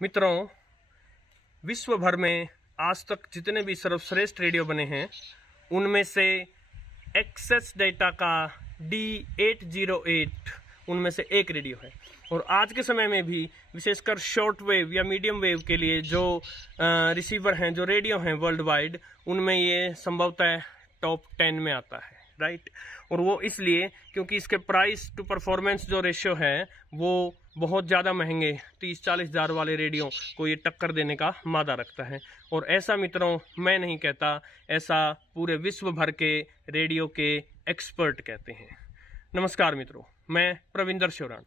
मित्रों, विश्व भर में आज तक जितने भी सर्वश्रेष्ठ रेडियो बने हैं उनमें से एक्सेस डेटा का D808 उनमें से एक रेडियो है। और आज के समय में भी विशेषकर शॉर्ट वेव या मीडियम वेव के लिए जो रिसीवर हैं, जो रेडियो हैं वर्ल्ड वाइड, उनमें ये संभवतः टॉप 10 में आता है, राइट। और वो इसलिए क्योंकि इसके प्राइस टू परफॉर्मेंस जो रेशियो है वो बहुत ज़्यादा महंगे 30-40 हज़ार वाले रेडियो को ये टक्कर देने का मादा रखता है। और ऐसा मित्रों मैं नहीं कहता, ऐसा पूरे विश्व भर के रेडियो के एक्सपर्ट कहते हैं। नमस्कार मित्रों, मैं प्रविंदर शोरान।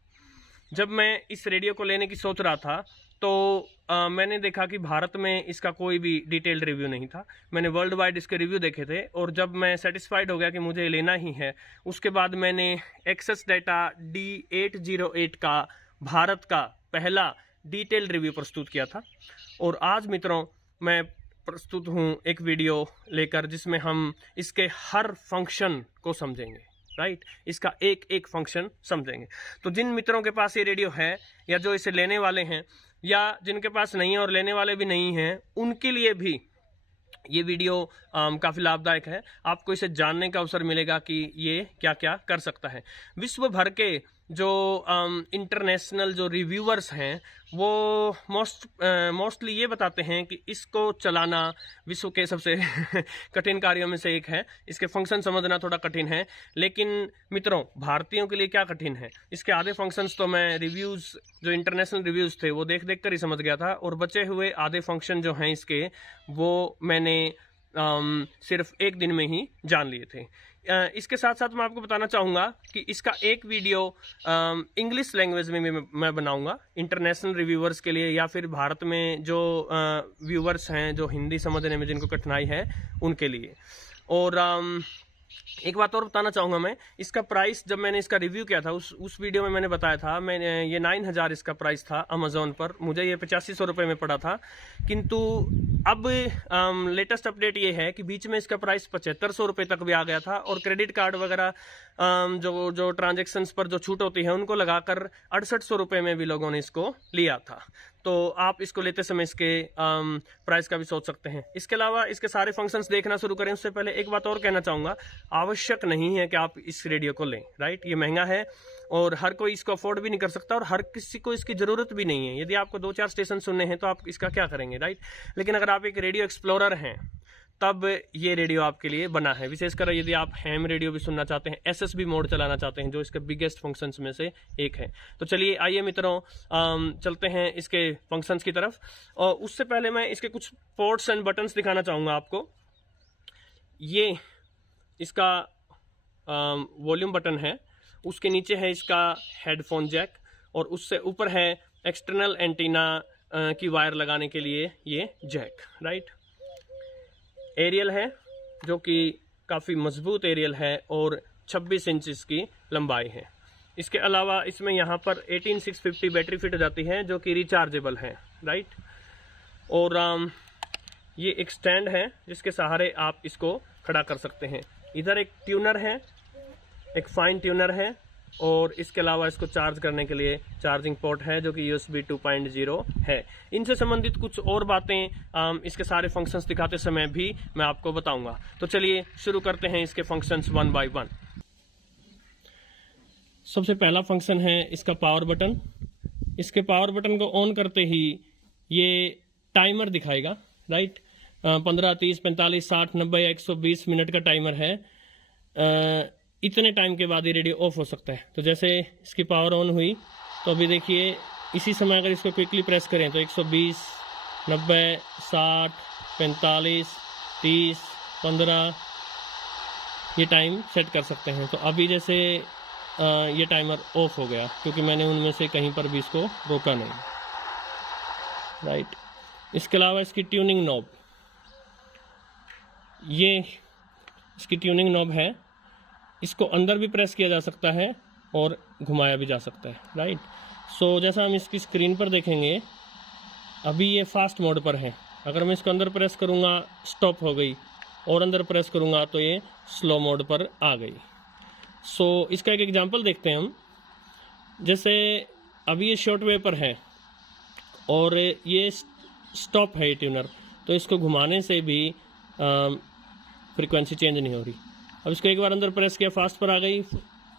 जब मैं इस रेडियो को लेने की सोच रहा था तो मैंने देखा कि भारत में इसका कोई भी डिटेल्ड रिव्यू नहीं था। मैंने वर्ल्ड वाइड इसके रिव्यू देखे थे और जब मैं सेटिस्फाइड हो गया कि मुझे लेना ही है, उसके बाद मैंने एक्सेस डेटा D808 का भारत का पहला डिटेल्ड रिव्यू प्रस्तुत किया था। और आज मित्रों मैं प्रस्तुत हूँ एक वीडियो लेकर जिसमें हम इसके हर फंक्शन को समझेंगे, राइट। इसका एक एक फंक्शन समझेंगे। तो जिन मित्रों के पास ये रेडियो है या जो इसे लेने वाले हैं या जिनके पास नहीं है और लेने वाले भी नहीं हैं, उनके लिए भी ये वीडियो काफ़ी लाभदायक है। आपको इसे जानने का अवसर मिलेगा कि ये क्या क्या कर सकता है। विश्व भर के जो इंटरनेशनल जो रिव्यूअर्स हैं वो मोस्टली ये बताते हैं कि इसको चलाना विश्व के सबसे कठिन कार्यों में से एक है। इसके फंक्शन समझना थोड़ा कठिन है, लेकिन मित्रों भारतीयों के लिए क्या कठिन है, इसके आधे फंक्शंस तो मैं रिव्यूज़ जो इंटरनेशनल रिव्यूज़ थे वो देख देख कर ही समझ गया था, और बचे हुए आधे फंक्शन जो हैं इसके वो मैंने सिर्फ एक दिन में ही जान लिए थे। इसके साथ साथ मैं आपको बताना चाहूँगा कि इसका एक वीडियो इंग्लिश लैंग्वेज में मैं बनाऊँगा इंटरनेशनल रिव्यूअर्स के लिए, या फिर भारत में जो व्यूअर्स हैं जो हिंदी समझने में जिनको कठिनाई है उनके लिए। और एक बात और बताना चाहूँगा मैं, इसका प्राइस जब मैंने इसका रिव्यू किया था उस वीडियो में मैंने बताया था, मैंने ये 9,000 इसका प्राइस था अमेज़ॉन पर, मुझे ये 8500 रुपये में पड़ा था। किंतु अब लेटेस्ट अपडेट ये है कि बीच में इसका प्राइस 7500 रुपये तक भी आ गया था, और क्रेडिट कार्ड वगैरह जो ट्रांजेक्शन्स पर जो छूट होती है उनको लगाकर 6800 रुपये में भी लोगों ने इसको लिया था। तो आप इसको लेते समय इसके प्राइस का भी सोच सकते हैं। इसके अलावा इसके सारे फंक्शंस देखना शुरू करें उससे पहले एक बात और कहना चाहूँगा, आवश्यक नहीं है कि आप इस रेडियो को लें, राइट। ये महंगा है और हर कोई इसको अफोर्ड भी नहीं कर सकता, और हर किसी को इसकी ज़रूरत भी नहीं है। यदि आपको 2-4 स्टेशन सुनने हैं तो आप इसका क्या करेंगे, राइट। लेकिन अगर आप एक रेडियो एक्सप्लोरर हैं तब ये रेडियो आपके लिए बना है। विशेषकर यदि आप हैम रेडियो भी सुनना चाहते हैं, SSB मोड चलाना चाहते हैं जो इसके बिगेस्ट फंक्शंस में से एक है। तो चलिए आइए मित्रों चलते हैं इसके फंक्शंस की तरफ। और उससे पहले मैं इसके कुछ पोर्ट्स एंड बटन्स दिखाना चाहूँगा आपको। ये इसका वॉल्यूम बटन है, उसके नीचे है इसका हेडफोन जैक, और उससे ऊपर है एक्सटर्नल एंटीना की वायर लगाने के लिए ये जैक, राइट। एरियल है जो कि काफ़ी मजबूत एरियल है और 26 इंच इसकी लंबाई है। इसके अलावा इसमें यहाँ पर 18650 बैटरी फिट हो जाती है जो कि रिचार्जेबल है, राइट। और ये एक स्टैंड है जिसके सहारे आप इसको खड़ा कर सकते हैं। इधर एक ट्यूनर है, एक फाइन ट्यूनर है, और इसके अलावा इसको चार्ज करने के लिए चार्जिंग पोर्ट है जो कि USB 2.0 है। इनसे संबंधित कुछ और बातें इसके सारे फंक्शंस दिखाते समय भी मैं आपको बताऊंगा। तो चलिए शुरू करते हैं इसके फंक्शंस वन बाय वन। सबसे पहला फंक्शन है इसका पावर बटन। इसके पावर बटन को ऑन करते ही ये टाइमर दिखाएगा, राइट। 15, 30, 45, 60, 90 या 120 मिनट का टाइमर है। इतने टाइम के बाद ये रेडियो ऑफ हो सकता है। तो जैसे इसकी पावर ऑन हुई तो अभी देखिए इसी समय अगर इसको क्विकली प्रेस करें तो 120, 90, 60, 45, 30, 15 ये टाइम सेट कर सकते हैं। तो अभी जैसे ये टाइमर ऑफ हो गया क्योंकि मैंने उनमें से कहीं पर भी इसको रोका नहीं, राइट। इसके अलावा इसकी ट्यूनिंग नॉब, ये इसकी ट्यूनिंग नॉब है, इसको अंदर भी प्रेस किया जा सकता है और घुमाया भी जा सकता है, राइट। सो जैसा हम इसकी स्क्रीन पर देखेंगे अभी ये फास्ट मोड पर है। अगर मैं इसको अंदर प्रेस करूँगा स्टॉप हो गई, और अंदर प्रेस करूँगा तो ये स्लो मोड पर आ गई। सो इसका एक एग्जांपल देखते हैं हम। जैसे अभी ये शॉर्ट वेव पर है और ये स्टॉप है ये ट्यूनर, तो इसको घुमाने से भी फ्रीक्वेंसी चेंज नहीं हो रही। अब इसको एक बार अंदर प्रेस किया, फास्ट पर आ गई।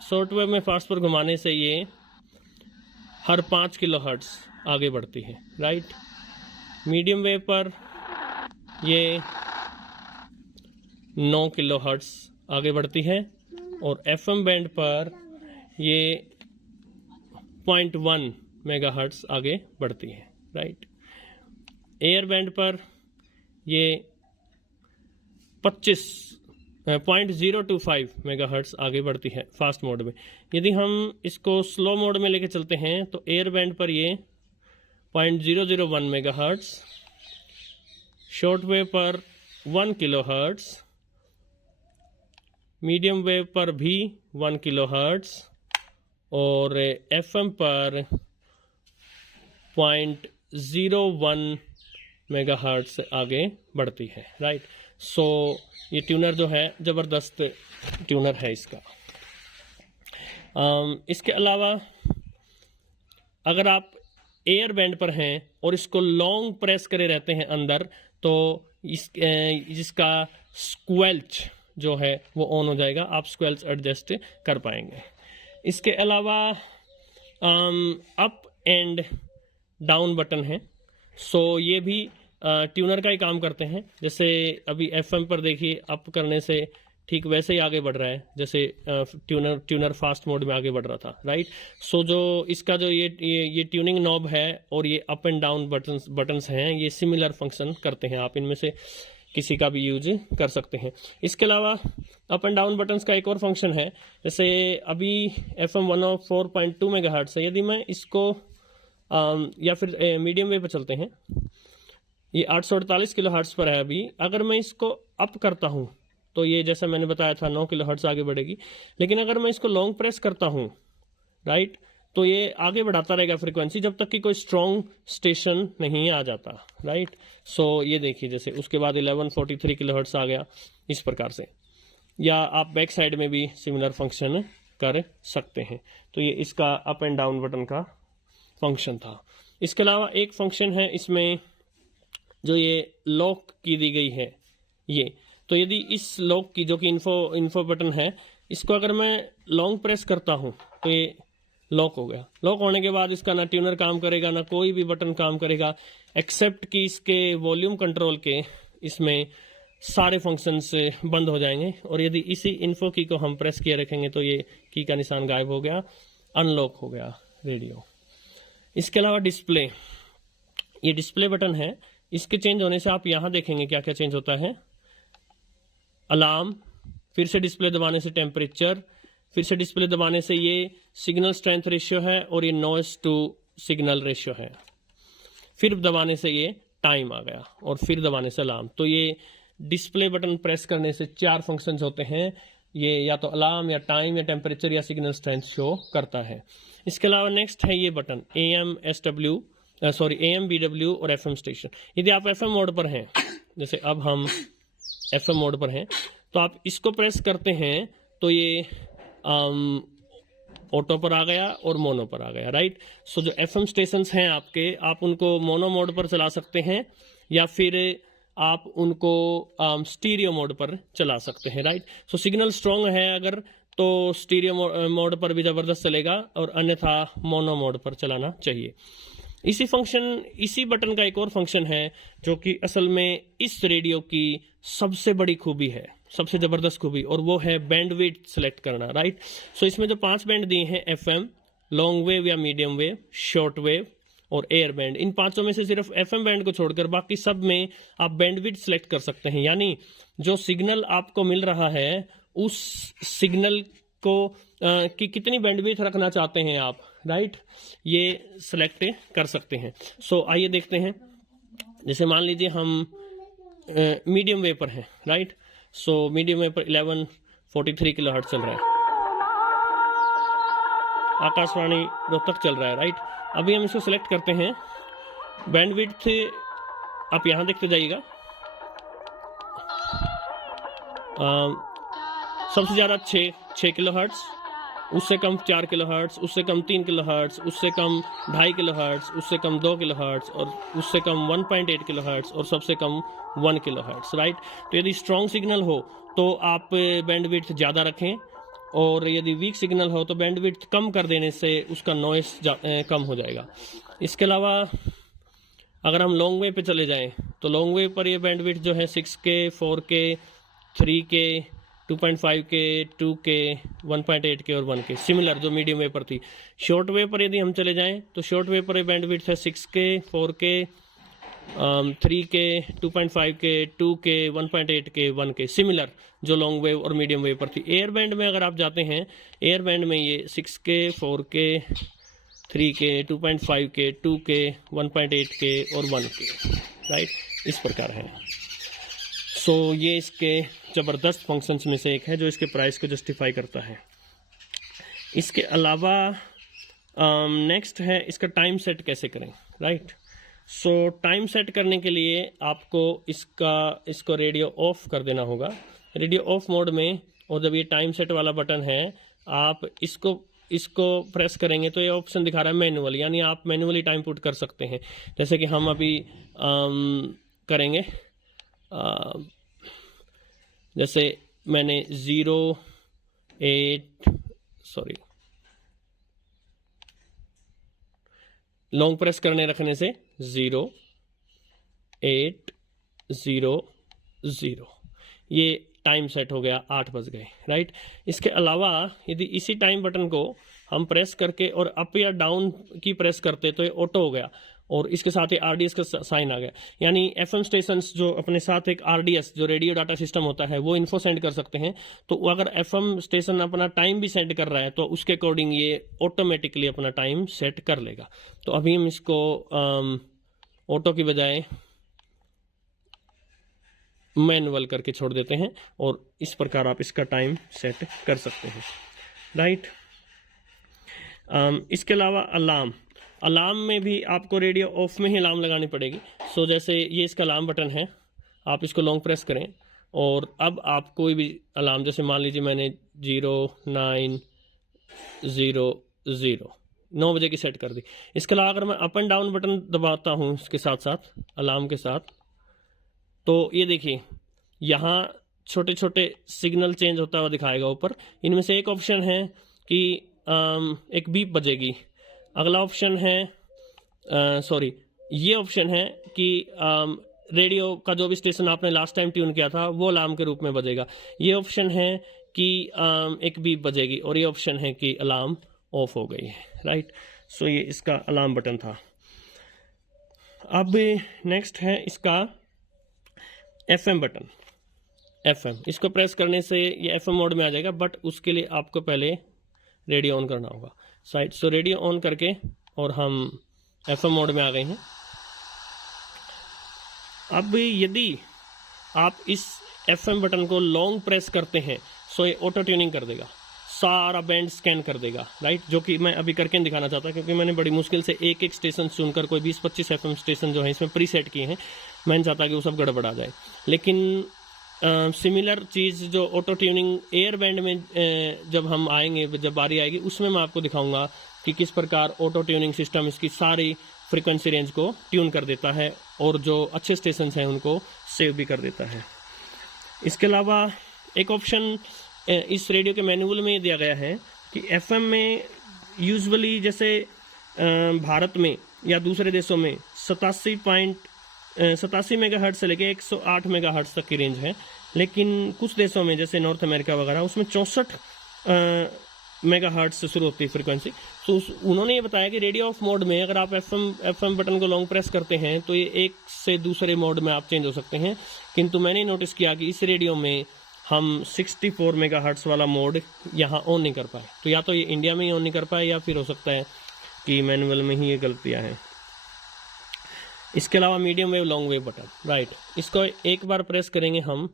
शॉर्ट वेव में फास्ट पर घुमाने से ये हर 5 किलोहर्ट्ज़ आगे बढ़ती है, राइट। मीडियम वेव पर ये 9 किलोहर्ट्ज़ आगे बढ़ती है, और एफएम बैंड पर ये 0.1 मेगाहर्ट्ज़ आगे बढ़ती है, राइट। एयर बैंड पर ये 0.25 मेगाहर्ट्ज़ आगे बढ़ती है फास्ट मोड में। यदि हम इसको स्लो मोड में लेके चलते हैं तो एयर बैंड पर ये 0.001 मेगाहर्ट्ज़, शॉर्ट वेव पर 1 किलोहर्ट्ज़, मीडियम वेव पर भी 1 किलोहर्ट्ज़, और एफएम पर 0.01 मेगाहर्ट्ज़ से आगे बढ़ती है, राइट। सो ये ट्यूनर जो है ज़बरदस्त ट्यूनर है इसका। इसके अलावा अगर आप एयर बैंड पर हैं और इसको लॉन्ग प्रेस करे रहते हैं अंदर, तो जिसका स्क्वेल्च जो है वो ऑन हो जाएगा, आप स्क्वेल्च एडजस्ट कर पाएंगे। इसके अलावा अप एंड डाउन बटन है, सो ये भी ट्यूनर का ही काम करते हैं। जैसे अभी एफएम पर देखिए अप करने से ठीक वैसे ही आगे बढ़ रहा है जैसे ट्यूनर फास्ट मोड में आगे बढ़ रहा था, राइट। सो जो इसका जो ये ट्यूनिंग नॉब है और ये अप एंड डाउन बटन्स हैं, ये सिमिलर फंक्शन करते हैं, आप इनमें से किसी का भी यूज कर सकते हैं। इसके अलावा अप एंड डाउन बटन्स का एक और फंक्शन है, जैसे अभी FM 104.2 मेगाहर्ट्ज़ है, यदि मैं इसको या फिर मीडियम वेव पर चलते हैं, ये 848 किलोहर्ट्ज़ पर है अभी। अगर मैं इसको अप करता हूँ तो ये जैसा मैंने बताया था 9 किलोहर्ट्ज़ आगे बढ़ेगी, लेकिन अगर मैं इसको लॉन्ग प्रेस करता हूँ, राइट, तो ये आगे बढ़ाता रहेगा फ्रीक्वेंसी जब तक कि कोई स्ट्रॉन्ग स्टेशन नहीं आ जाता, राइट। सो ये देखिए जैसे उसके बाद 1143 किलोहर्ट्ज़ आ गया, इस प्रकार से। या आप बैक साइड में भी सिमिलर फंक्शन कर सकते हैं। तो ये इसका अप एंड डाउन बटन का फंक्शन था। इसके अलावा एक फंक्शन है इसमें जो ये लॉक की दी गई है, ये तो यदि इस लॉक की जो कि इन्फो बटन है, इसको अगर मैं लॉन्ग प्रेस करता हूँ तो ये लॉक हो गया। लॉक होने के बाद इसका ना ट्यूनर काम करेगा, ना कोई भी बटन काम करेगा, एक्सेप्ट कि इसके वॉल्यूम कंट्रोल के इसमें सारे फंक्शंस बंद हो जाएंगे। और यदि इसी इन्फो की को हम प्रेस किए रखेंगे तो ये की का निशान गायब हो गया, अनलॉक हो गया रेडियो। इसके अलावा डिस्प्ले, ये डिस्प्ले बटन है, इसके चेंज होने से आप यहाँ देखेंगे क्या क्या चेंज होता है। अलार्म, फिर से डिस्प्ले दबाने से टेम्परेचर, फिर से डिस्प्ले दबाने से ये सिग्नल स्ट्रेंथ रेशियो है और ये नॉइस टू सिग्नल रेशियो है, फिर दबाने से ये टाइम आ गया, और फिर दबाने से अलार्म। तो ये डिस्प्ले बटन प्रेस करने से 4 फंक्शंस होते हैं, ये या तो अलार्म या टाइम या टेम्परेचर या सिग्नल स्ट्रेंथ शो करता है। इसके अलावा नेक्स्ट है ये बटन AM BW और FM स्टेशन। यदि आप FM मोड पर हैं, जैसे अब हम FM मोड पर हैं, तो आप इसको प्रेस करते हैं तो ये ऑटो पर आ गया और मोनो पर आ गया, राइट। सो जो FM स्टेशंस हैं आपके, आप उनको मोनो मोड पर चला सकते हैं या फिर आप उनको स्टीरियो मोड पर चला सकते हैं, राइट। सो सिग्नल स्ट्रॉन्ग है अगर तो स्टीरियो मोड पर भी ज़बरदस्त चलेगा, और अन्यथा मोनो मोड पर चलाना चाहिए। इसी बटन का एक और फंक्शन है जो कि असल में इस रेडियो की सबसे बड़ी खूबी है, सबसे ज़बरदस्त खूबी, और वो है बैंडविड्थ सेलेक्ट करना, राइट। सो इसमें जो 5 बैंड दिए हैं, FM, लॉन्ग वेव या मीडियम वेव, शॉर्ट वेव और एयर बैंड, इन 5 में से सिर्फ FM बैंड को छोड़कर बाकी सब में आप बैंडविड्थ सेलेक्ट कर सकते हैं। यानी जो सिग्नल आपको मिल रहा है उस सिग्नल को कि कितनी बैंडविड्थ रखना चाहते हैं आप, राइट, ये सिलेक्ट कर सकते हैं। सो आइए देखते हैं। जैसे मान लीजिए हम मीडियम वेव पर हैं, राइट। सो मीडियम वेव पर 1143 किलोहर्ट्ज़ चल रहा है, आकाशवाणी रोहतक चल रहा है, राइट। अभी हम इसको सिलेक्ट करते हैं। बैंडविड्थ आप यहाँ देखते जाइएगा, सबसे ज़्यादा 6 किलोहर्ट्ज़, उससे कम 4 किलोहर्ट्ज़, उससे कम 3 किलोहर्ट्ज़, उससे कम 2.5 किलोहर्ट्ज़, उससे कम 2 किलोहर्ट्ज़ और उससे कम 1.8 किलोहर्ट्ज़ और सबसे कम 1 किलोहर्ट्ज़, राइट। तो यदि स्ट्रॉन्ग सिग्नल हो तो आप बैंडविड्थ ज़्यादा रखें, और यदि वीक सिग्नल हो तो बैंडविड्थ कम कर देने से उसका नॉइस कम हो जाएगा। इसके अलावा अगर हम लॉन्ग वेव पे चले जाएं तो लॉन्ग वेव पर ये बैंडविड्थ जो है 6K, 4K, 3K, 2.5K, 2K, 1.8K और 1K, सिमिलर जो मीडियम वेव पर थी। शॉर्ट वेव पर यदि हम चले जाएं तो शॉर्ट वेव पर ये बैंडविड्थ है 6K, 4K, 3K, 2.5K, 2K, 1.8K, 1K, similar जो लॉन्ग वेव और मीडियम वेव पर थी। एयर बैंड में अगर आप जाते हैं, एयर बैंड में ये 6K, 4K, 3K, 2.5K, 2K, 1.8K और 1K, राइट, इस प्रकार है। सो ये इसके ज़बरदस्त फंक्शंस में से एक है जो इसके प्राइस को जस्टिफाई करता है। इसके अलावा नेक्स्ट है इसका टाइम सेट कैसे करें, राइट। सो टाइम सेट करने के लिए आपको इसको रेडियो ऑफ कर देना होगा, रेडियो ऑफ मोड में, और जब ये टाइम सेट वाला बटन है आप इसको प्रेस करेंगे तो ये ऑप्शन दिखा रहा है मैनुअल, यानी आप मैनुअली टाइम पुट कर सकते हैं। जैसे कि हम अभी करेंगे, जैसे मैंने लॉन्ग प्रेस करने रखने से 0800 ये टाइम सेट हो गया, 8 बज गए, राइट। इसके अलावा यदि इसी टाइम बटन को हम प्रेस करके और अप या डाउन की प्रेस करते तो ये ऑटो हो गया, और इसके साथ ही RDS का साइन आ गया, यानी FM स्टेशंस जो अपने साथ एक RDS जो रेडियो डाटा सिस्टम होता है वो इन्फो सेंड कर सकते हैं। तो अगर FM स्टेशन अपना टाइम भी सेंड कर रहा है तो उसके अकॉर्डिंग ये ऑटोमेटिकली अपना टाइम सेट कर लेगा। तो अभी हम इसको ऑटो की बजाय मैनुअल करके छोड़ देते हैं, और इस प्रकार आप इसका टाइम सेट कर सकते हैं, राइट। इसके अलावा अलार्म में भी आपको रेडियो ऑफ में ही अलार्म लगानी पड़ेगी। सो जैसे ये इसका अलार्म बटन है, आप इसको लॉन्ग प्रेस करें और अब आप कोई भी अलार्म, जैसे मान लीजिए मैंने 0900 9 बजे की सेट कर दी। इसके अलावा अगर मैं अप एंड डाउन बटन दबाता हूँ इसके साथ साथ अलार्म के साथ, तो ये देखिए यहाँ छोटे छोटे सिग्नल चेंज होता हुआ दिखाएगा ऊपर। इनमें से एक ऑप्शन है कि एक बीप बजेगी, अगला ऑप्शन है ये ऑप्शन है कि रेडियो का जो भी स्टेशन आपने लास्ट टाइम ट्यून किया था वो अलार्म के रूप में बजेगा। ये ऑप्शन है कि एक बीप बजेगी, और ये ऑप्शन है कि अलार्म ऑफ हो गई है, राइट। सो ये इसका अलार्म बटन था। अब नेक्स्ट है इसका FM बटन। FM इसको प्रेस करने से ये FM मोड में आ जाएगा, बट उसके लिए आपको पहले रेडियो ऑन करना होगा। साइड सो रेडियो ऑन करके और हम FM मोड में आ गए हैं। अब यदि आप इस FM बटन को लॉन्ग प्रेस करते हैं सो ये ऑटो ट्यूनिंग कर देगा, सारा बैंड स्कैन कर देगा, राइट, जो कि मैं अभी करके दिखाना चाहता क्योंकि मैंने बड़ी मुश्किल से एक एक स्टेशन चुनकर कोई 20-25 FM स्टेशन जो है इसमें प्री सेट किए हैं। मैं नहीं चाहता कि वो सब गड़बड़ा जाए, लेकिन सिमिलर चीज़ जो ऑटो ट्यूनिंग एयर बैंड में जब हम आएंगे, जब बारी आएगी उसमें मैं आपको दिखाऊंगा कि किस प्रकार ऑटो ट्यूनिंग सिस्टम इसकी सारी फ्रीक्वेंसी रेंज को ट्यून कर देता है और जो अच्छे स्टेशन हैं उनको सेव भी कर देता है। इसके अलावा एक ऑप्शन इस रेडियो के मैनुअल में दिया गया है कि FM में यूजुअली जैसे भारत में या दूसरे देशों में 87 मेगाहर्ट्ज़ से लेके 108 मेगाहर्ट्ज़ तक की रेंज है, लेकिन कुछ देशों में जैसे नॉर्थ अमेरिका वगैरह उसमें 64 मेगाहर्ट्ज़ से शुरू होती है फ्रीक्वेंसी। तो उन्होंने ये बताया कि रेडियो ऑफ मोड में अगर आप FM बटन को लॉन्ग प्रेस करते हैं तो ये एक से दूसरे मोड में आप चेंज हो सकते हैं, किंतु मैंने नोटिस किया कि इस रेडियो में हम 64 मेगाहर्ट्ज़ वाला मोड यहाँ ऑन नहीं कर पाए। तो या तो ये इंडिया में ही ऑन नहीं कर पाए या फिर हो सकता है कि मैनुअल में ही ये गलतियाँ हैं। इसके अलावा medium wave long wave button, right, इसको एक बार प्रेस करेंगे हम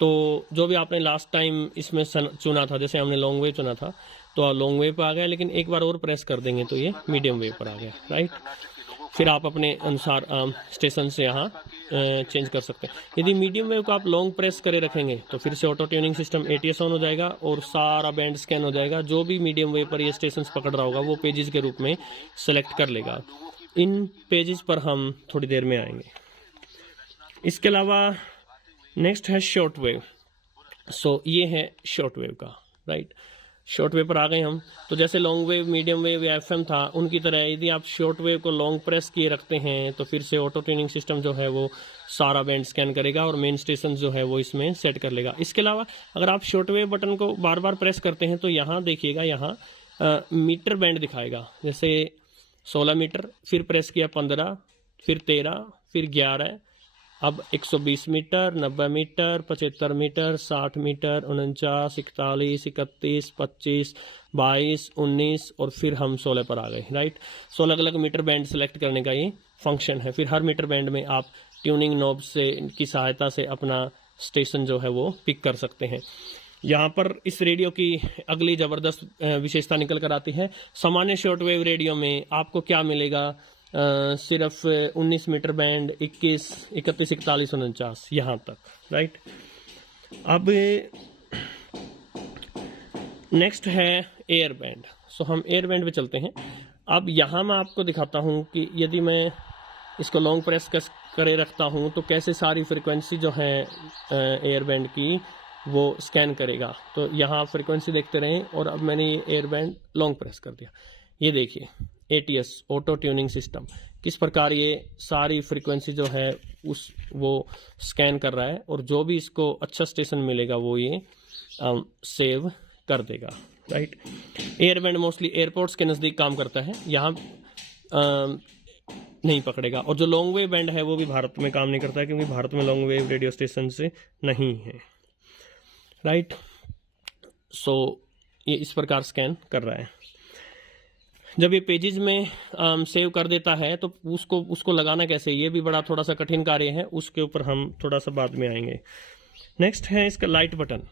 तो जो भी आपने लास्ट टाइम इसमें चुना था, जैसे हमने लॉन्ग वेव चुना था तो लॉन्ग वेव पर आ गया, लेकिन एक बार और प्रेस कर देंगे तो ये मीडियम वेव पर आ गया, राइट। फिर आप अपने अनुसार स्टेशन से यहाँ चेंज कर सकते हैं। यदि मीडियम वेव को आप लॉन्ग प्रेस करे रखेंगे तो फिर से auto tuning system ATS on हो जाएगा और सारा बैंड स्कैन हो जाएगा। जो भी मीडियम वेव पर ये स्टेशन पकड़ रहा होगा वो पेजेस के रूप में सेलेक्ट कर लेगा। इन पेजेस पर हम थोड़ी देर में आएंगे। इसके अलावा नेक्स्ट है शॉर्ट वेव। सो ये है शॉर्ट वेव का, राइट। शॉर्ट वेव पर आ गए हम। तो जैसे लॉन्ग वेव, मीडियम वेव या FM था, उनकी तरह यदि आप शॉर्ट वेव को लॉन्ग प्रेस किए रखते हैं तो फिर से ऑटो ट्यूनिंग सिस्टम जो है वो सारा बैंड स्कैन करेगा और मेन स्टेशन जो है वो इसमें सेट कर लेगा। इसके अलावा अगर आप शॉर्ट वेव बटन को बार बार प्रेस करते हैं तो यहाँ देखिएगा, यहाँ मीटर बैंड दिखाएगा। जैसे 16 मीटर, फिर प्रेस किया 15, फिर 13, फिर 11, अब 120 मीटर, 90 मीटर, 75 मीटर, 60 मीटर, 49, 41, 31, 25, 22, 19 और फिर हम 16 पर आ गए, राइट। 16 अलग अलग मीटर बैंड सेलेक्ट करने का ये फंक्शन है। फिर हर मीटर बैंड में आप ट्यूनिंग नॉब से की सहायता से अपना स्टेशन जो है वो पिक कर सकते हैं। यहाँ पर इस रेडियो की अगली ज़बरदस्त विशेषता निकल कर आती है। सामान्य शॉर्टवेव रेडियो में आपको क्या मिलेगा? सिर्फ 19 मीटर बैंड, 21, 31, 41, 49 यहाँ तक, राइट। अब नेक्स्ट है एयर बैंड। सो हम एयर बैंड पे चलते हैं। अब यहाँ मैं आपको दिखाता हूँ कि यदि मैं इसको लॉन्ग प्रेस करे रखता हूँ तो कैसे सारी फ्रिक्वेंसी जो है एयर बैंड की वो स्कैन करेगा। तो यहाँ फ्रिक्वेंसी देखते रहें। और अब मैंने ये एयर बैंड लॉन्ग प्रेस कर दिया। ये देखिए ATS ऑटो ट्यूनिंग सिस्टम किस प्रकार ये सारी फ्रिक्वेंसी जो है वो स्कैन कर रहा है और जो भी इसको अच्छा स्टेशन मिलेगा वो ये सेव कर देगा, right. Air band mostly airports के नज़दीक काम करता है, यहाँ नहीं पकड़ेगा। और जो लॉन्ग वेव बैंड है वो भी भारत में काम नहीं करता है क्योंकि भारत में लॉन्ग वेव रेडियो स्टेशन से नहीं है, राइट। सो ये इस प्रकार स्कैन कर रहा है। जब ये पेजेस में सेव कर देता है तो उसको लगाना कैसे, ये भी बड़ा थोड़ा सा कठिन कार्य है, उसके ऊपर हम थोड़ा सा बाद में आएंगे। नेक्स्ट है इसका लाइट बटन,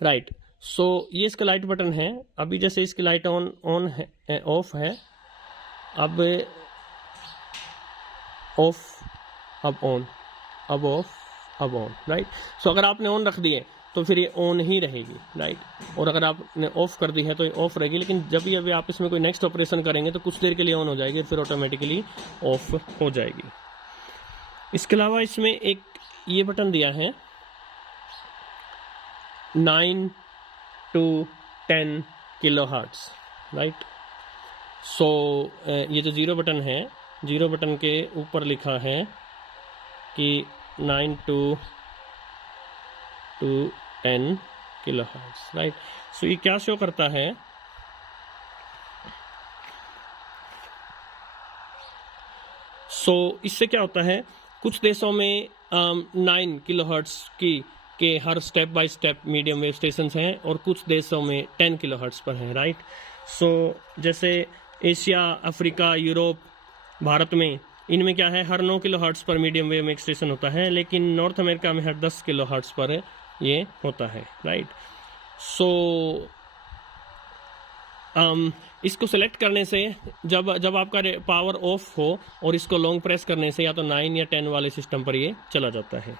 राइट। सो ये इसका लाइट बटन है। अभी जैसे इसकी लाइट ऑन है, ऑफ है, अब ऑफ, अब ऑन, अब ऑफ, अब ऑन, राइट। सो अगर आपने ऑन रख दिए तो फिर ये ऑन ही रहेगी, राइट। और अगर आपने ऑफ कर दी है तो ये ऑफ रहेगी। लेकिन जब भी अभी आप इसमें कोई नेक्स्ट ऑपरेशन करेंगे तो कुछ देर के लिए ऑन हो जाएगी, फिर ऑटोमेटिकली ऑफ हो जाएगी। इसके अलावा इसमें एक ये बटन दिया है 9 to 10 किलोहर्ट्ज़, राइट। सो ये जो जीरो बटन है, जीरो बटन के ऊपर लिखा है कि 9 to 10 किलोहर्ट्ज़, राइट। सो ये क्या शो करता है? सो इससे क्या होता है, कुछ देशों में 9 किलोहर्ट्ज़ के हर step by step medium wave stations हैं और कुछ देशों में 10 किलोहर्ट्ज़ पर हैं, राइट। सो जैसे एशिया, अफ्रीका, यूरोप, भारत में इनमें क्या है, हर 9 किलोहर्ट्ज़ पर मीडियम वेव में एक स्टेशन होता है, लेकिन नॉर्थ अमेरिका में हर 10 किलोहर्ट्ज़ पर ये होता है, राइट। सो इसको सेलेक्ट करने से जब आपका पावर ऑफ हो और इसको लॉन्ग प्रेस करने से या तो 9 या 10 वाले सिस्टम पर ये चला जाता है।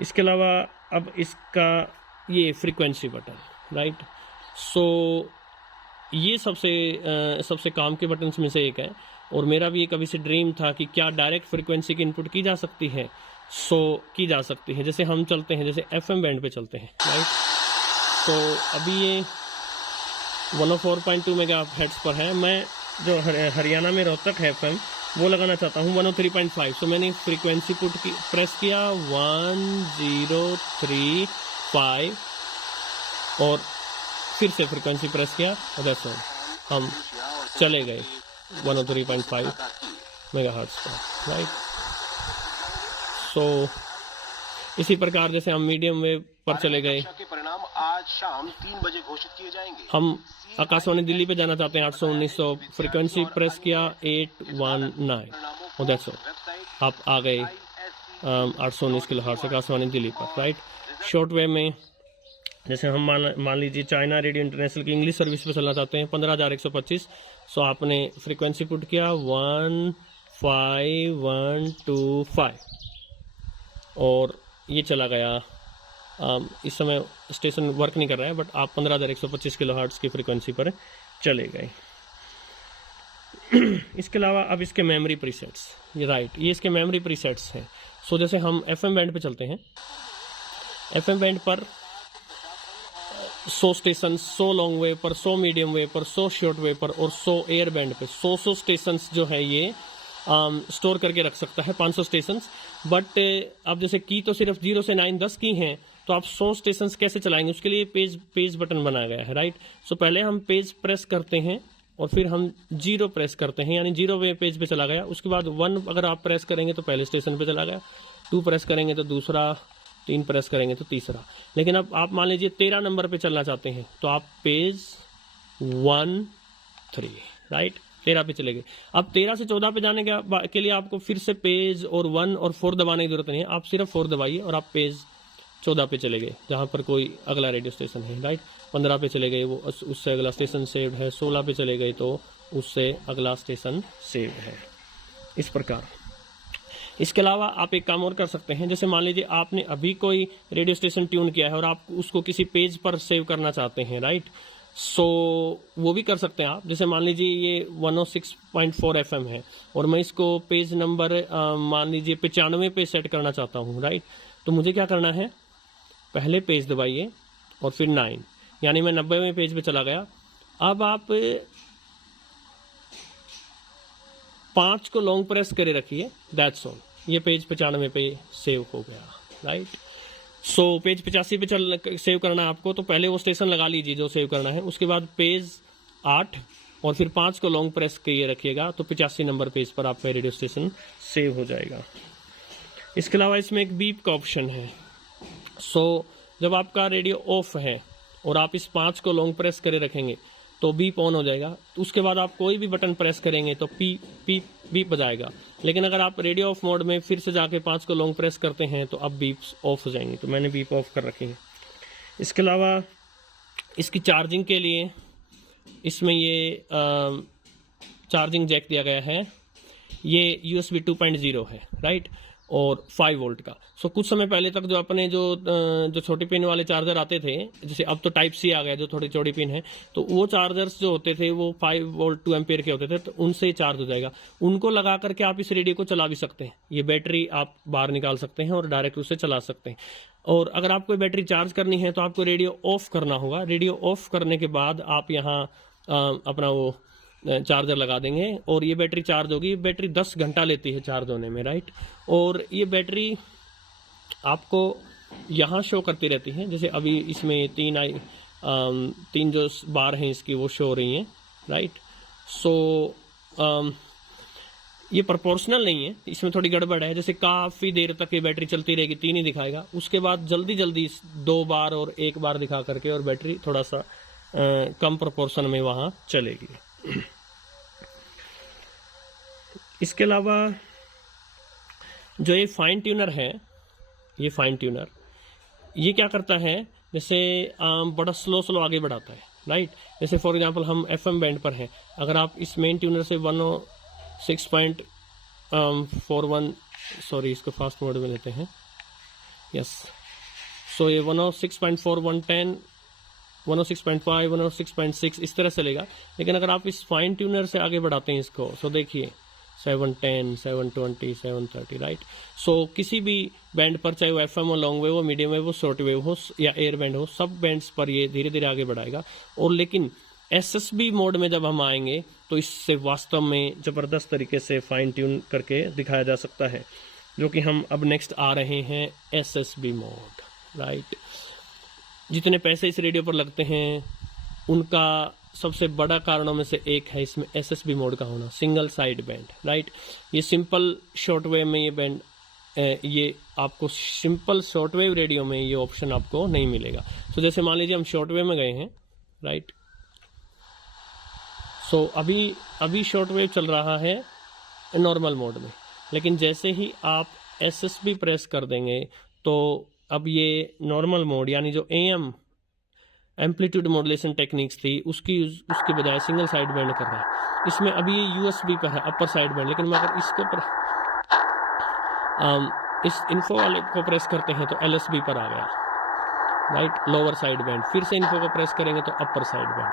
इसके अलावा अब इसका ये फ्रीक्वेंसी बटन, राइट। सो ये सबसे काम के बटन में से एक है और मेरा भी एक कभी से ड्रीम था कि क्या डायरेक्ट फ्रीक्वेंसी की इनपुट की जा सकती है। सो की जा सकती है। जैसे हम चलते हैं, जैसे FM बैंड पे चलते हैं, राइट। तो अभी ये 104.2 मेगाहर्ट्ज़ पर है। मैं जो हरियाणा में रोहतक है FM वो लगाना चाहता हूँ 103.5। सो मैंने फ्रीक्वेंसी प्रेस किया 1035 और फिर से फ्रीक्वेंसी प्रेस किया और दैट्स ऑल, हम चले गए 103.5 मेगाहर्ट्ज़ पर, राइट। सो इसी प्रकार जैसे हम मीडियम वेव पर चले गए, परिणाम आज शाम 3 बजे घोषित किए जाएंगे। हम आकाशवाणी दिल्ली पे जाना चाहते हैं 800-1900, फ्रीक्वेंसी प्रेस किया 819 और दैट्स ऑल, आप आ गए 819 किलोहर्ट्ज़ आकाशवाणी दिल्ली पर, राइट। शॉर्ट वेव में जैसे हम मान लीजिए चाइना रेडियो इंटरनेशनल की इंग्लिश सर्विस पे चलना चाहते हैं 15,125 सो आपने फ्रीक्वेंसी पुट किया 15125 और ये चला गया। इस समय स्टेशन वर्क नहीं कर रहा है, बट आप 15,125 किलोहर्ट्ज़ की फ्रीक्वेंसी पर चले गए। इसके अलावा अब इसके मेमोरी प्रीसेट्स, ये राइट, ये इसके मेमोरी प्रीसेट्स हैं। सो जैसे हम FM बैंड पे चलते हैं, FM बैंड पर 100 स्टेशन, 100 लॉन्ग वेव पर, 100 मीडियम वेव पर, 100 शॉर्ट वेव पर और 100 एयर बैंड पे 100 स्टेशंस जो है ये स्टोर करके रख सकता है, 500 स्टेशंस। बट अब जैसे की तो सिर्फ 0 से 9 10 की हैं, तो आप 100 स्टेशंस कैसे चलाएंगे, उसके लिए पेज बटन बनाया गया है, राइट। सो पहले हम पेज प्रेस करते हैं और फिर हम 0 प्रेस करते हैं, यानी 0 वे पेज पे चला गया। उसके बाद 1 अगर आप प्रेस करेंगे तो पहले स्टेशन पे चला गया, 2 प्रेस करेंगे तो दूसरा, 3 प्रेस करेंगे तो तीसरा। लेकिन अब आप मान लीजिए 13 नंबर पे चलना चाहते हैं, तो आप पेज 1 3 राइट 13 पे चले गए। अब 13 से 14 पे जाने के लिए आपको फिर से पेज और 1 और 4 दबाने की जरूरत नहीं है, आप सिर्फ 4 दबाइए और आप पेज 14 पे चले गए, जहाँ पर कोई अगला रेडियो स्टेशन है, राइट। 15 पे चले गए, वो उससे अगला स्टेशन सेव्ड है। 16 पे चले गए तो उससे अगला स्टेशन सेव्ड है। इस प्रकार इसके अलावा आप एक काम और कर सकते हैं, जैसे मान लीजिए आपने अभी कोई रेडियो स्टेशन ट्यून किया है और आप उसको किसी पेज पर सेव करना चाहते हैं, राइट। सो वो भी कर सकते हैं आप। जैसे मान लीजिए ये 106.4 FM है और मैं इसको पेज नंबर मान लीजिए 95 पे सेट करना चाहता हूँ, राइट। तो मुझे क्या करना है, पहले पेज दबाइए और फिर 9, यानी मैं 90वें पेज पे चला गया। अब आप 5 को लॉन्ग प्रेस करे रखिए, दैट्स ऑल। ये पेज 95 पे सेव हो गया, राइट। सो पेज 85 पे सेव करना है आपको, तो पहले वो स्टेशन लगा लीजिए जो सेव करना है। उसके बाद पेज 8 और फिर 5 को लॉन्ग प्रेस किए रखिएगा, तो 85 नंबर पेज पर आपका रेडियो स्टेशन सेव हो जाएगा। इसके अलावा इसमें एक बीप का ऑप्शन है। सो जब आपका रेडियो ऑफ है और आप इस 5 को लॉन्ग प्रेस करे रखेंगे तो बीप ऑन हो जाएगा। तो उसके बाद आप कोई भी बटन प्रेस करेंगे तो बीप बजाएगा। लेकिन अगर आप रेडियो ऑफ मोड में फिर से जाके 5 को लॉन्ग प्रेस करते हैं तो अब बीप्स ऑफ हो जाएंगी। तो मैंने बीप ऑफ कर रखी है। इसके अलावा इसकी चार्जिंग के लिए इसमें ये चार्जिंग जैक दिया गया है। ये USB 2.0 है, राइट, और 5 वोल्ट का। सो कुछ समय पहले तक जो अपने जो छोटी पिन वाले चार्जर आते थे, जैसे अब तो टाइप C आ गया जो थोड़ी चौड़ी पिन है, तो वो चार्जर्स जो होते थे वो 5 वोल्ट 2 एम्पियर के होते थे, तो उनसे चार्ज हो जाएगा। उनको लगा करके आप इस रेडियो को चला भी सकते हैं। ये बैटरी आप बाहर निकाल सकते हैं और डायरेक्ट उससे चला सकते हैं। और अगर आपको बैटरी चार्ज करनी है तो आपको रेडियो ऑफ करना होगा। रेडियो ऑफ करने के बाद आप यहाँ अपना वो चार्जर लगा देंगे और ये बैटरी चार्ज होगी। ये बैटरी 10 घंटा लेती है चार्ज होने में, राइट। और ये बैटरी आपको यहाँ शो करती रहती है। जैसे अभी इसमें 3 जो बार हैं इसकी वो शो हो रही हैं, राइट। सो ये प्रोपोर्शनल नहीं है, इसमें थोड़ी गड़बड़ है। जैसे काफ़ी देर तक ये बैटरी चलती रहेगी, 3 ही दिखाएगा। उसके बाद जल्दी 2 बार और 1 बार दिखा करके और बैटरी थोड़ा सा कम प्रोपोर्शन में वहाँ चलेगी। इसके अलावा जो ये फाइन ट्यूनर है, ये फाइन ट्यूनर ये क्या करता है, जैसे बड़ा स्लो आगे बढ़ाता है, राइट। जैसे फॉर एग्जांपल हम FM बैंड पर हैं, अगर आप इस मेन ट्यूनर से 106.41 सॉरी इसको फास्ट मोड में लेते हैं, यस। सो ये 106.4110 106.5 106.6 इस तरह चलेगा। लेकिन अगर आप इस फाइन ट्यूनर से आगे बढ़ाते हैं इसको, सो देखिए 710 720 730, राइट। सो किसी भी बैंड पर, चाहे वो FM हो, लॉन्ग वेव हो, मीडियम वेव हो, शॉर्ट वेव हो या एयर बैंड हो, सब बैंड्स पर ये धीरे धीरे आगे बढ़ाएगा। और लेकिन SSB मोड में जब हम आएंगे तो इससे वास्तव में ज़बरदस्त तरीके से फाइन ट्यून करके दिखाया जा सकता है, जो कि हम अब नेक्स्ट आ रहे हैं SSB मोड, राइट। जितने पैसे इस रेडियो पर लगते हैं उनका सबसे बड़ा कारणों में से एक है इसमें SSB मोड का होना, सिंगल साइड बैंड, राइट। ये सिंपल शॉर्ट वेव में ये बैंड, ये आपको सिंपल शॉर्ट वेव रेडियो में ये ऑप्शन आपको नहीं मिलेगा। सो जैसे मान लीजिए हम शॉर्ट वेव में गए हैं, राइट। सो अभी शॉर्ट वेव चल रहा है नॉर्मल मोड में, लेकिन जैसे ही आप SSB प्रेस कर देंगे तो अब ये नॉर्मल मोड यानी जो AM एम्पलीट्यूड मॉड्यूलेशन टेक्निक्स थी उसके बजाय सिंगल साइड बैंड कर रहा है। इसमें अभी ये यूएसबी पर है अपर साइड बैंड, लेकिन अगर इसके ऊपर इस इन्फो वाले को प्रेस करते हैं तो एलएसबी पर आ गया, राइट, लोअर साइड बैंड। फिर से इन्फो को प्रेस करेंगे तो अपर साइड बैंड।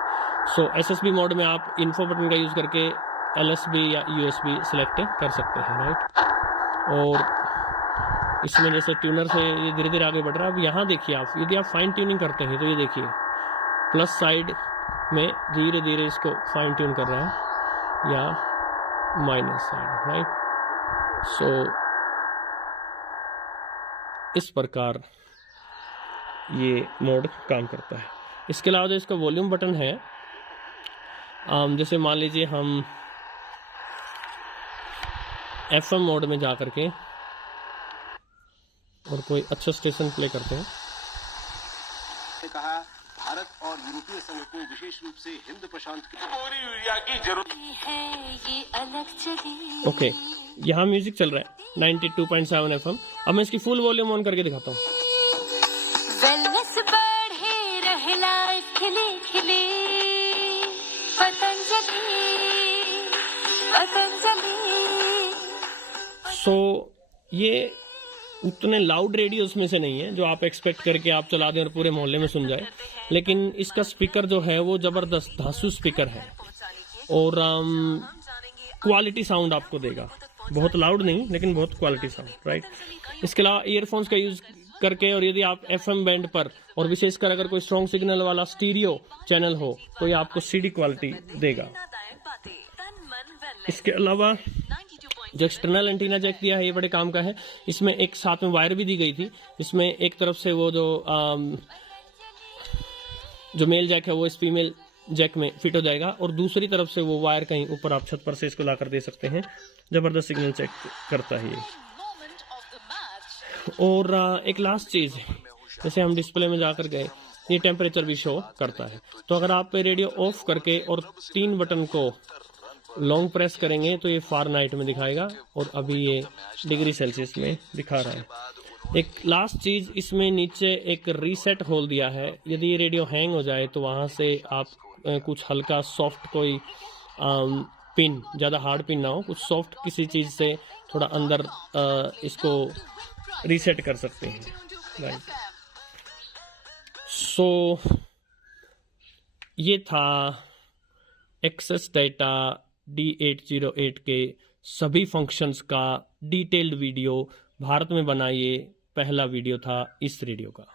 सो एसएसबी मोड में आप इन्फो बटन का यूज़ करके एलएसबी या यूएसबी सेलेक्ट कर सकते हैं, राइट। और इसमें जैसे ट्यूनर से ये धीरे धीरे आगे बढ़ रहा है। अब यहाँ देखिए आप, यदि आप फाइन ट्यूनिंग करते हैं तो ये देखिए प्लस साइड में धीरे धीरे इसको फाइन ट्यून कर रहा है, या माइनस साइड, राइट। सो इस प्रकार ये मोड काम करता है। इसके अलावा जो इसका वॉल्यूम बटन है, जैसे मान लीजिए हम FM मोड में जा करके और कोई अच्छा स्टेशन प्ले करते हैं। कहा भारत और यूरोपीय संघ को विशेष रूप से हिंद प्रशांत की जरूरत है। ओके, यहाँ म्यूजिक चल रहा है 92.7 FM। अब मैं इसकी फुल वॉल्यूम ऑन करके दिखाता हूँ। वेलनेस बढ़े रहे लाइफ खिले खिले, पतंजलि पतंजलि। सो ये उतने लाउड रेडियोस में से नहीं है जो आप एक्सपेक्ट करके आप चला दें और पूरे मोहल्ले में सुन जाए, लेकिन इसका स्पीकर जो है वो जबरदस्त धांसू स्पीकर है और क्वालिटी साउंड आपको देगा। बहुत लाउड नहीं, लेकिन बहुत क्वालिटी साउंड, राइट। इसके अलावा ईयरफोन्स का यूज करके, और यदि आप FM बैंड पर, और विशेषकर अगर कोई स्ट्रॉन्ग सिग्नल वाला स्टीरियो चैनल हो तो ये आपको CD क्वालिटी देगा। इसके अलावा जो एक्सटर्नल एंटीना जैक दिया है ये बड़े काम का है। इसमें एक साथ में वायर भी दी गई थी। इसमें एक तरफ से वो जो मेल जैक है वो इस फीमेल जैक में फिट हो जाएगा, और दूसरी तरफ से वो वायर कहीं ऊपर आप छत पर से इसको लाकर दे सकते हैं। जबरदस्त सिग्नल चेक करता है ये। और एक लास्ट चीज, जैसे हम डिस्प्ले में जाकर गए, ये टेम्परेचर भी शो करता है। तो अगर आप रेडियो ऑफ करके और 3 बटन को लॉन्ग प्रेस करेंगे तो ये फ़ारेनहाइट में दिखाएगा, और अभी ये डिग्री सेल्सियस में दिखा रहा है। एक लास्ट चीज, इसमें नीचे एक रीसेट होल दिया है। यदि ये रेडियो हैंग हो जाए तो वहाँ से आप कुछ हल्का सॉफ्ट कोई पिन, ज़्यादा हार्ड पिन ना हो, कुछ सॉफ्ट किसी चीज़ से थोड़ा अंदर इसको रीसेट कर सकते हैं, राइट। सो ये था एक्सेस डेटा D808 के सभी फंक्शंस का डिटेल्ड वीडियो। भारत में बना ये पहला वीडियो था इस रेडियो का।